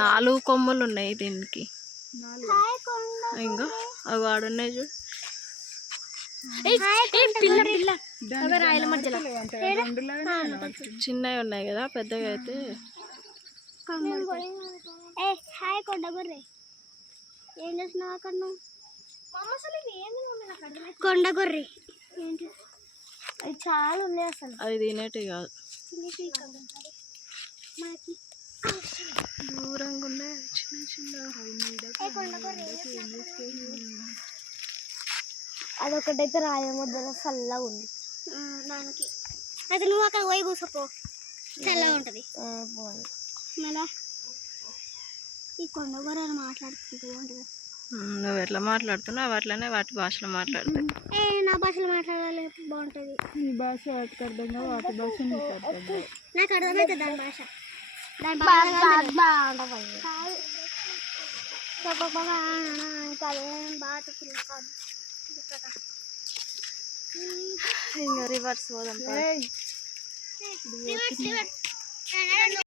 4 కొమ్మలు ఉన్నాయి దీనికి. ఇంకా అవి వాడున్నాయి చూడు. చిన్నవి ఉన్నాయి కదా, పెద్దగా అయితే ఏం చేస్తున్నావు అక్కడ? కొండగొర్రె అవి చాలా ఉన్నాయి అసలు. అవి తినేటి కాదు, దూరంగా ఉన్నాయి చిన్న చిన్న. అదొకటైతే రాయ ముద్దలో చల్లగా ఉంది దానికి. అయితే నువ్వు అక్కడ పోయి కూర్చోపో, చల్లగా ఉంటుంది. మళ్ళా ఈ కొండగొర్రెలు మాట్లాడుతుంటే బాగుంటుంది. నువ్వు ఎట్లా మాట్లాడుతున్నావు అట్లనే వాటి భాషలో మాట్లాడుతాయి. నా భాషలో మాట్లాడాలి బాగుంటుంది. నీ భాష వాటికి అర్థం కాదు, వాటి భాష నీకు అర్థం కాదు. నాకు అర్థమవుతుంది దాని భాష. దాని బాగుంటుంది. ఇంకా రివర్స్ పోదాం.